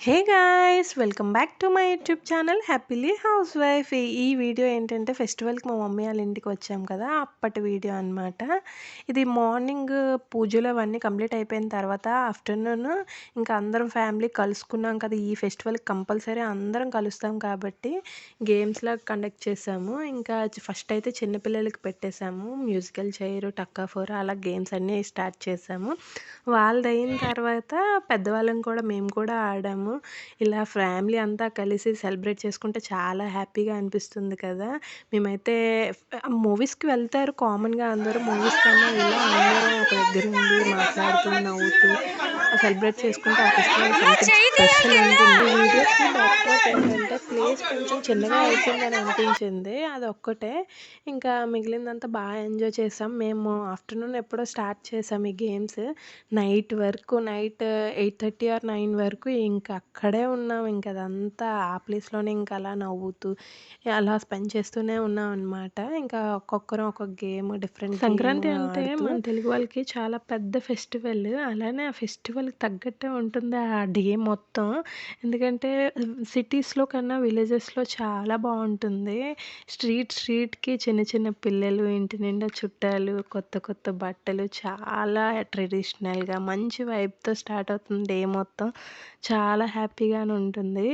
Hey guys! Welcome back to my YouTube channel happily house wife. ఈ video ఏంటంటే ఫెస్టివల్‌కి మా మమ్మీ వాళ్ళ ఇంటికి వచ్చాం కదా! అప్పటి వీడియో అనమాట. ఇది మార్నింగ్ పూజలు అవన్నీ కంప్లీట్ అయిపోయిన తర్వాత ఆఫ్టర్‌నూన్ ఇంకా అందరం ఫ్యామిలీ కలుసుకున్నాం కదా! ఈ ఫెస్టివల్‌కి కంపల్సరీ అందరం కలుస్తాం కాబట్టి గేమ్స్‌లాగా కండక్ట్ చేసాము. ఇంకా ఫస్ట్ అయితే చిన్న పిల్లలకి పెట్టేసాము. Musical chair, tug of war అలా గేమ్స్ అన్నీ స్టార్ట్ చేసాము. వాళ్ళదయిన తర్వాత పెద్దవాళ్ళం కూడా మేము కూడా ఆడాము. ఇలా ఫ్యామిలీ అంతా కలిసి సెలబ్రేట్ చేసుకుంటే చాలా హ్యాపీగా అనిపిస్తుంది కదా! మేమైతే మూవీస్‌కి వెళ్తారు కామన్‌గా అందరూ. మూవీస్ కన్నా ఇలా అందరం ఒక దగ్గరుండి మాట్లాడుతూ, నవ్వుతూ సెలబ్రేట్ చేసుకుంటే ఆ ఫెస్టివల్ సంథింగ్ స్పెషల్ ఉంటుంది. ఈ వీడియోకి బ్యాక్‌డ్రాప్ ఏంటంటే ప్లేస్ కొంచెం చిన్నగా అయిపోయిందని అనిపించింది. అదొక్కటే. ఇంకా మిగిలిందంతా ఎంజాయ్ చేసాం. మేము ఆఫ్టర్‌నూన్ ఎప్పుడో స్టార్ట్ చేసాం ఈ గేమ్స్. నైట్ వరకు నైట్ 8:30 ఆర్ 9 వరకు ఇంక అక్కడే ఉన్నాం. ఇంక అదంతా ఆ ప్లేస్‌లోనే ఇంక అలా నవ్వుతూ, అలా స్పెండ్ చేస్తూనే ఉన్నామనమాట. ఇంకా ఒక్కొక్కరం ఒక్కొక్క గేమ్ డిఫరెంట్ సంక్రాంతి అంటే ఆడుతూ మన తెలుగు వాళ్ళకి చాలా పెద్ద ఫెస్టివల్. అలానే ఆ ఫెస్టివల్‌కి తగ్గట్టే ఉంటుంది ఆ డే మొత్తం. ఎందుకంటే సిటీస్‌లో కన్నా విలేజెస్‌లో చాలా బావుంటుంది. స్ట్రీట్‌కి చిన్న చిన్న పిల్లలు, ఇంటి నిండా చుట్టాలు, కొత్త కొత్త బట్టలు చాలా ట్రెడిషనల్‌గా మంచి వైబ్‌తో స్టార్ట్ అవుతుంది డే మొత్తం. చాలా హ్యాపీగానే ఉంటుంది.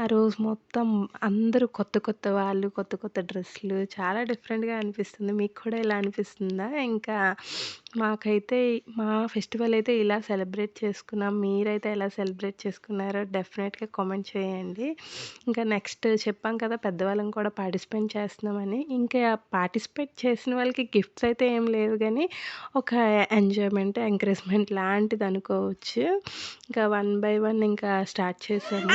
ఆ రోజు మొత్తం అందరూ కొత్త కొత్త వాళ్ళు, కొత్త కొత్త డ్రెస్సులు చాలా డిఫరెంట్‌గా అనిపిస్తుంది. మీకు కూడా ఇలా అనిపిస్తుందా? ఇంకా మాకైతే మా ఫెస్టివల్ అయితే ఇలా సెలబ్రేట్ చేసుకున్నాం. మీరైతే ఎలా సెలబ్రేట్ చేసుకున్నారో డెఫినెట్‌గా కామెంట్ చేయండి. ఇంకా నెక్స్ట్ చెప్పాం కదా! పెద్దవాళ్ళం కూడా పార్టిసిపేట్ చేస్తున్నామని. ఇంకా పార్టిసిపేట్ చేసిన వాళ్ళకి గిఫ్ట్స్ అయితే ఏం లేవు గానీ, ఒక ఎంజాయ్‌మెంట్, ఎంకరేజ్‌మెంట్ లాంటిది అనుకోవచ్చు. ఇంకా వన్ బై వన్ ఇంకా స్టార్ట్ చేసాము.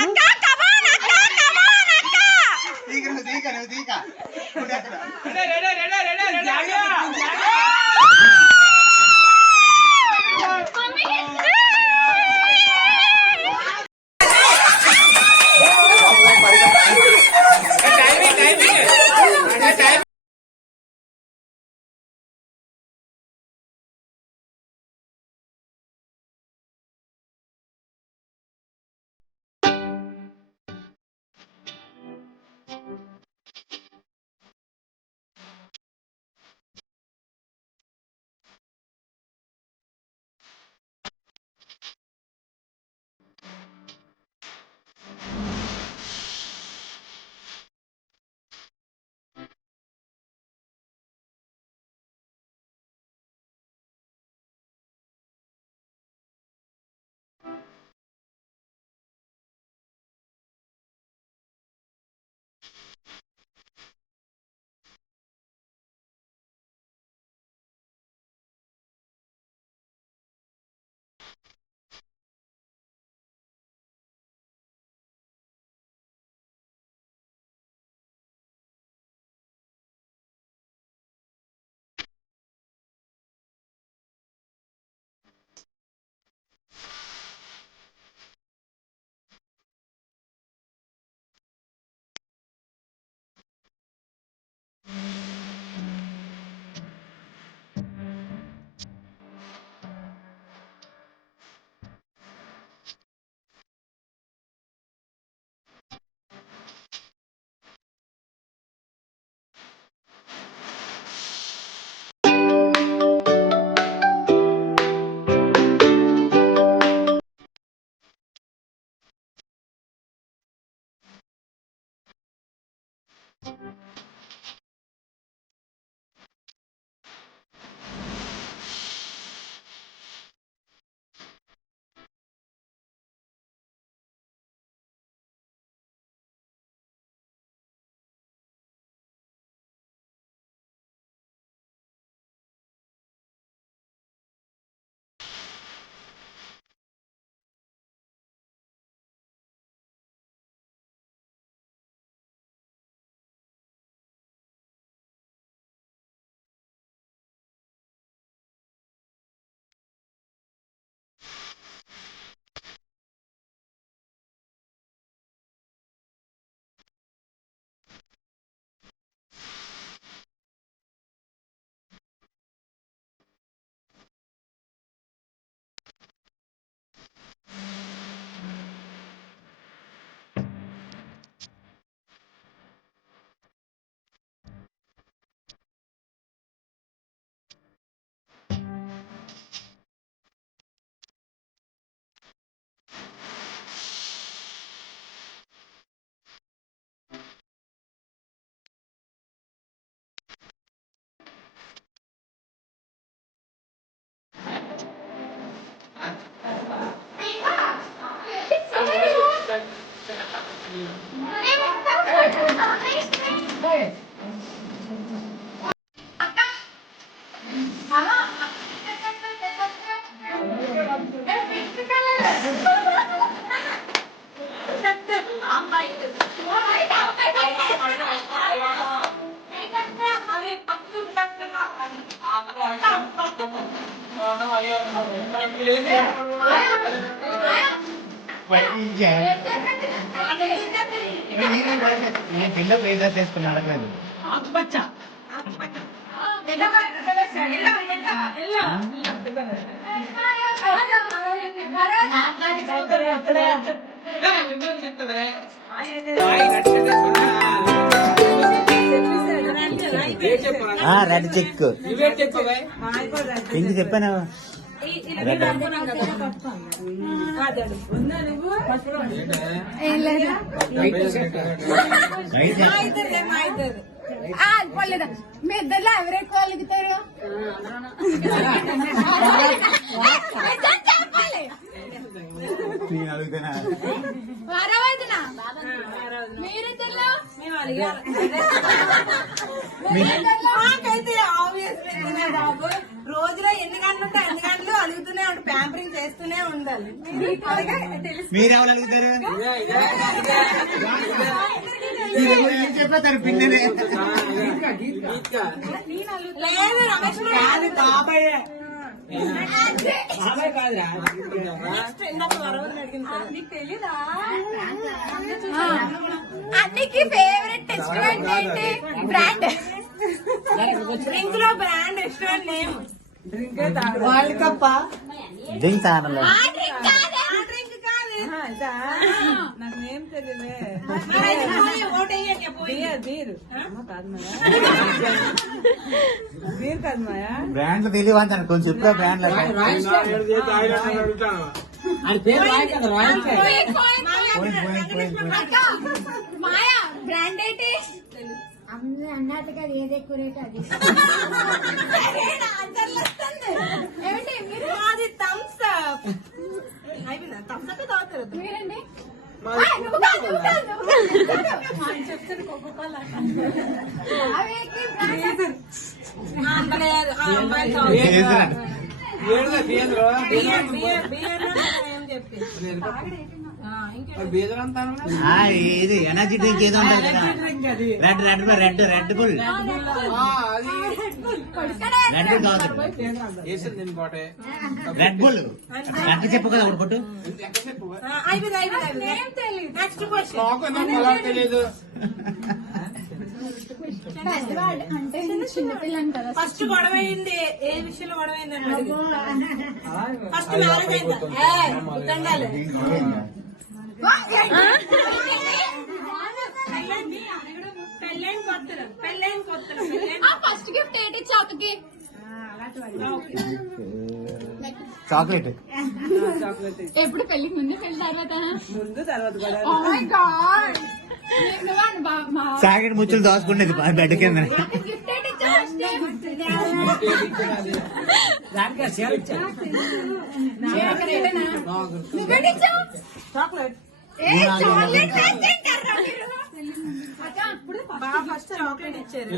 పిల్ల ప్లేసెస్ వేసుకున్నాడు రెడ్ చెక్ ఇంక చెప్పాను మీ ఇద్దరులో ఎవరు ఎక్కువ అలుగుతారు మీరిద్దరులో రోజులో ఎన్ని గంటలు ఉంటే అన్ని గంటలు అలుగుతూనే ఉంటాడు, ప్యాంపరింగ్ చేస్తూనే ఉండాలి. మీరెవరు అడుగుతారు చెప్పేస్తారు పిల్లలే లేదు రమేష్ బాబాయ్ అన్నికి ఫేవరెట్ రెస్టారెంట్ ఏంటి? బ్రాండ్ డ్రింక్ లో brand restaurant name world cup drink తానలో డ్రింక్ కాదు నాకు నేమ్ తెలియదే. ఓటేయండి బీర్ కాదు మాయా, బ్రాండ్లు తెలియవంటాను కొంచెం చెప్పా బ్రాండ్లు మాయా బ్రాండ్ ఏంటి? అన్నట్టు కాదు, ఏది ఎక్కువ రేట్ అది. ఏమంటే మీరు అది థమ్స్ అప్ అయిపోయిందా? థమ్స్ అప్ తాగుతారు మీరండి ఇది ఎనర్జీ డ్రింక్ ఏదో ఉంటుంది కదా red red red red bull red bull కావాలి రెడ్ బుల్ ఎంత చెప్పు కదా ఒకటి కొట్టు నెక్స్ట్ క్వశ్చన్ తెలియదు అంటే చిన్నపిల్లని కదా. ఫస్ట్ గొడవ అయింది ఏ విషయంలో గొడవ అయింది? ఫస్ట్ మ్యారేజ్ అయిందా? పెళ్ళైన కొత్తలో ఫస్ట్ గిఫ్ట్ ఏంటి? చాకుకి చాక్లెట్ ఎప్పుడు పెళ్లికి ముందు పెళ్లి తర్వాత Oh my God. చాక్లెట్ ముచ్చులు దాచుకునేది బెడ్ కింద గిఫ్ట్ ఏంటి ఇచ్చావు? నువ్వేంటి ఇచ్చావు? చాక్లెట్ బాగా ఫస్ట్ చాక్లెట్ ఇచ్చారు.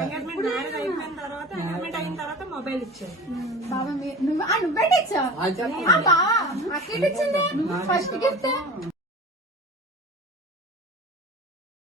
ఎంగేజ్మెంట్ మ్యారేజ్ అయిపోయిన తర్వాత ఎంగేజ్మెంట్ అయిన తర్వాత మొబైల్ ఇచ్చారు. బాబా నువ్వేంటి ఇచ్చావు? బాబా అక్కడ ఇచ్చింది ఫస్ట్ గిఫ్ట్.